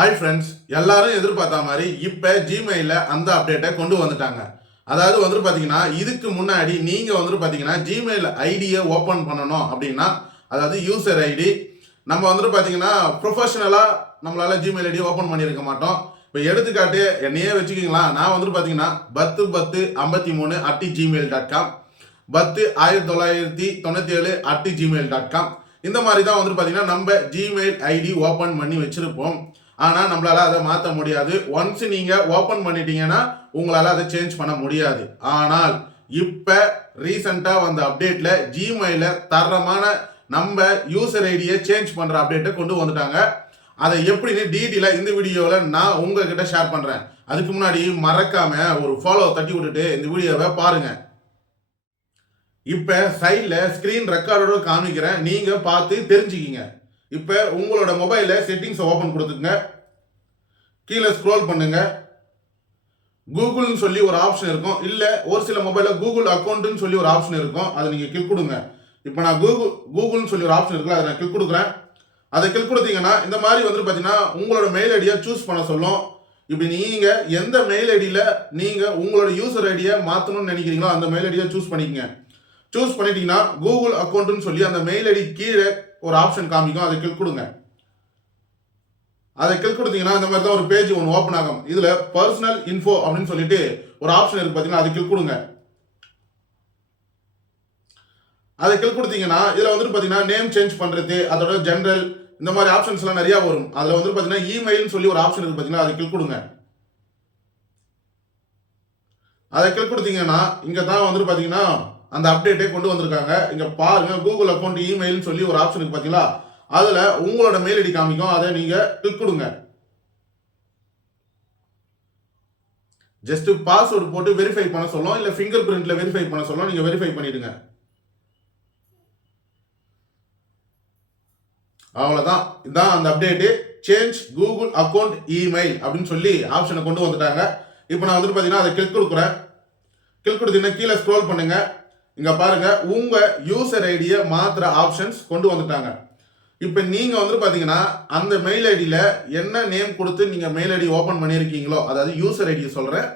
Hi friends, எல்லாரும் எதிர்பார்த்த மாதிரி இப்போ ஜிமெயிலில் அந்த அப்டேட்டை கொண்டு வந்துட்டாங்க. அதாவது பார்த்தீங்கன்னா இதுக்கு முன்னாடி நீங்கள் பார்த்தீங்கன்னா ஜிமெயில் ஐடியை ஓப்பன் பண்ணணும் அப்படின்னா, அதாவது யூசர் ஐடி நம்ம பார்த்தீங்கன்னா ப்ரொஃபஷனலாக நம்மளால் ஜிமெயில் ஐடி ஓப்பன் பண்ணியிருக்க மாட்டோம். இப்போ எடுத்துக்காட்டு என்னையே வச்சுக்கிங்களா, நான் பார்த்தீங்கன்னா பத்து53@gmail.com, பத்து 1997@gmail.com இந்த மாதிரி தான் பார்த்தீங்கன்னா நம்ம ஜிமெயில் ஐடி ஓப்பன் பண்ணி வச்சுருப்போம். ஆனால் நம்மளால் அதை மாற்ற முடியாது. ஒன்ஸ் நீங்கள் ஓப்பன் பண்ணிட்டீங்கன்னா உங்களால் அதை சேஞ்ச் பண்ண முடியாது. ஆனால் இப்போ ரீசெண்டாக வந்த அப்டேட்டில் ஜிமெயிலில் தரமான நம்ம யூசர் ஐடியை சேஞ்ச் பண்ணுற அப்டேட்டை கொண்டு வந்துட்டாங்க. அதை எப்படின்னு டீட்டெயிலாக இந்த வீடியோவில் நான் உங்ககிட்ட ஷேர் பண்ணுறேன். அதுக்கு முன்னாடி மறக்காமல் ஒரு ஃபாலோ தட்டி விட்டுட்டு இந்த வீடியோவை பாருங்கள். இப்போ சைடில் ஸ்க்ரீன் ரெக்கார்டோட காமிக்கிறேன், நீங்கள் பார்த்து தெரிஞ்சுக்கிங்க. இப்போ உங்களோட மொபைலில் செட்டிங்ஸை ஓப்பன் கொடுத்துங்க. கீழே ஸ்க்ரோல் பண்ணுங்க. கூகுள்னு சொல்லி ஒரு ஆப்ஷன் இருக்கும், இல்லை ஒரு சில மொபைலில் கூகுள் அக்கௌண்ட்டுன்னு சொல்லி ஒரு ஆப்ஷன் இருக்கும், அதை நீங்கள் கிளிக் கொடுங்க. இப்போ நான் கூகுள்னு சொல்லி ஒரு ஆப்ஷன் இருக்குல்ல, அதை நான் கிளிக் கொடுக்குறேன். அதை கிளிக் கொடுத்தீங்கன்னா இந்த மாதிரி பார்த்தீங்கன்னா உங்களோட மெயில் ஐடியை சூஸ் பண்ண சொல்லும். இப்படி நீங்கள் எந்த மெயில் ஐடியில் நீங்கள் உங்களோட யூசர் ஐடியை மாற்றணும்னு நினைக்கிறீங்களோ அந்த மெயில் ஐடியை சூஸ் பண்ணிக்கங்க. சூஸ் பண்ணிட்டீங்கன்னா கூகுள் அக்கௌண்ட்டுன்னு சொல்லி அந்த மெயில் ஐடி கீழே ஒரு ஆப்ஷன் காமிக்கும், அதை கிளிக் கொடுங்க. அதை கிளிக் கொடுத்தீங்கன்னா இந்த மாதிரி தான் ஒரு பேஜ் ஒன்று ஓப்பன் ஆகும். இதில் பர்சனல் இன்ஃபோ அப்படின்னு சொல்லிட்டு ஒரு ஆப்ஷன் இருக்கு பார்த்தீங்கன்னா, அதை கிளிக் கொடுங்க. அதை கிளிக் கொடுத்தீங்கன்னா இதில் பார்த்தீங்கன்னா நேம் சேஞ்ச் பண்ணுறது, அதோட ஜென்ரல் இந்த மாதிரி ஆப்ஷன்ஸ்லாம் நிறையா வரும். அதில் பார்த்தீங்கன்னா இமெயில்னு சொல்லி ஒரு ஆப்ஷன் இருக்கு பார்த்தீங்கன்னா, அதை கிளிக் கொடுங்க. அதை கிளிக் கொடுத்தீங்கன்னா இங்கே தான் பார்த்தீங்கன்னா அந்த அப்டேட்டே கொண்டு வந்திருக்காங்க. இங்கே பாருங்க, கூகுள் அக்கௌண்ட் இமெயில்னு சொல்லி ஒரு ஆப்ஷன் இருக்கு பார்த்தீங்களா, அதில் உங்களோட மெயில் ஐடி காமிக்கும், அதை நீங்கள் கிளிக் கொடுங்க. ஜஸ்ட் பாஸ்வேர்டு போட்டு வெரிஃபை பண்ண சொல்லும், இல்லை ஃபிங்கர் பிரிண்ட்ல வெரிஃபை பண்ண சொல்லும், நீங்கள் வெரிஃபை பண்ணிடுங்க. அவ்வளோதான், இதுதான் அந்த update. Change Google account email அப்படின்னு சொல்லி ஆப்ஷனை கொண்டு வந்துட்டாங்க. இப்போ நான் பார்த்தீங்கன்னா அதை கிளிக் கொடுக்குறேன். கிளிக் கொடுத்தீங்கன்னா கீழே ஸ்க்ரோல் பண்ணுங்க. இங்கே பாருங்க, உங்கள் யூசர் ஐடியை மாற்றுற ஆப்ஷன்ஸ் கொண்டு வந்துட்டாங்க. இப்போ நீங்கள் பார்த்தீங்கன்னா அந்த மெயில் ஐடியில் என்ன நேம் கொடுத்து நீங்கள் மெயில் ஐடி ஓப்பன் பண்ணியிருக்கீங்களோ, அதாவது யூசர் ஐடியை சொல்கிறேன்,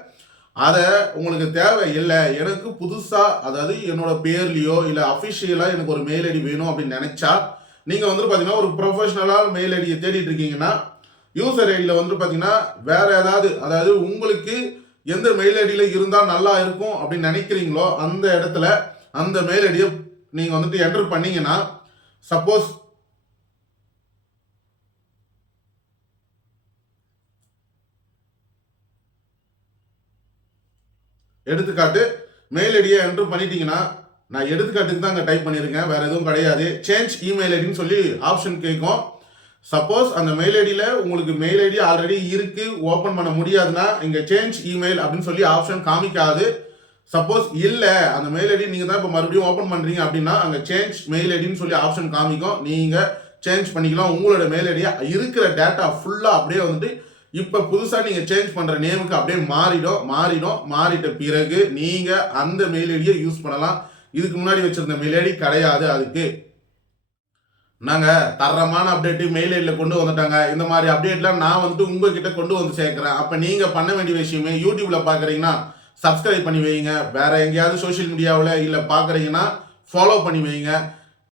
அதை உங்களுக்கு தேவை இல்லை, எனக்கு புதுசாக அதாவது என்னோட பேர்லையோ இல்லை அஃபிஷியலாக எனக்கு ஒரு மெயில் ஐடி வேணும் அப்படின்னு நினச்சா நீங்கள் பார்த்தீங்கன்னா ஒரு ப்ரொஃபஷனலாக மெயில் ஐடியை தேடிட்டு இருக்கீங்கன்னா யூசர் ஐடியில் பார்த்தீங்கன்னா வேற ஏதாவது, அதாவது உங்களுக்கு எந்த மெயில் ஐடியில் இருந்தால் நல்லா இருக்கும் அப்படின்னு நினைக்கிறீங்களோ அந்த இடத்துல அந்த மெயில் ஐடியை நீங்கள் என்டர் பண்ணீங்கன்னா, சப்போஸ் எடுத்துக்காட்டு மெயில் ஐடியை என்டர் பண்ணிட்டீங்கன்னா, நான் எடுத்துக்காட்டுக்கு தான் அங்கே டைப் பண்ணியிருக்கேன், வேற எதுவும் கிடையாது. சேஞ்ச் இமெயில் ஐடின்னு சொல்லி ஆப்ஷன் கேட்கும். சப்போஸ் அந்த மெயில் ஐடியில் உங்களுக்கு மெயில் ஐடி ஆல்ரெடி இருக்கு, ஓப்பன் பண்ண முடியாதுன்னா இங்கே சேஞ்ச் இமெயில் அப்படின்னு சொல்லி ஆப்ஷன் காமிக்காது. சப்போஸ் இல்லை அந்த மெயில் ஐடி நீங்கள் தான் இப்போ மறுபடியும் ஓப்பன் பண்ணுறீங்க அப்படின்னா அங்கே சேஞ்ச் மெயில் ஐடின்னு சொல்லி ஆப்ஷன் காமிக்கும், நீங்கள் சேஞ்ச் பண்ணிக்கலாம். உங்களோட மெயில் ஐடியா இருக்கிற டேட்டா ஃபுல்லாக அப்படியே இப்போ புதுசாக நீங்கள் சேஞ்ச் பண்ணுற நேமுக்கு அப்படியே மாறிட்ட பிறகு நீங்கள் அந்த மெயில் ஐடியை யூஸ் பண்ணலாம். இதுக்கு முன்னாடி வச்சுருந்த மெயில் ஐடி கிடையாது. அதுக்கு நாங்கள் தரமான அப்டேட்டு மெயில் ஐடியில் கொண்டு வந்துட்டாங்க. இந்த மாதிரி அப்டேட்லாம் நான் உங்ககிட்ட கொண்டு வந்து சேர்க்குறேன். அப்போ நீங்கள் பண்ண வேண்டிய விஷயமே, யூடியூப்பில் பார்க்குறீங்கன்னா சப்ஸ்கிரைப் பண்ணி வைங்க, வேறு எங்கேயாவது சோஷியல் மீடியாவில் இல்லை பார்க்குறீங்கன்னா ஃபாலோ பண்ணி வைங்க.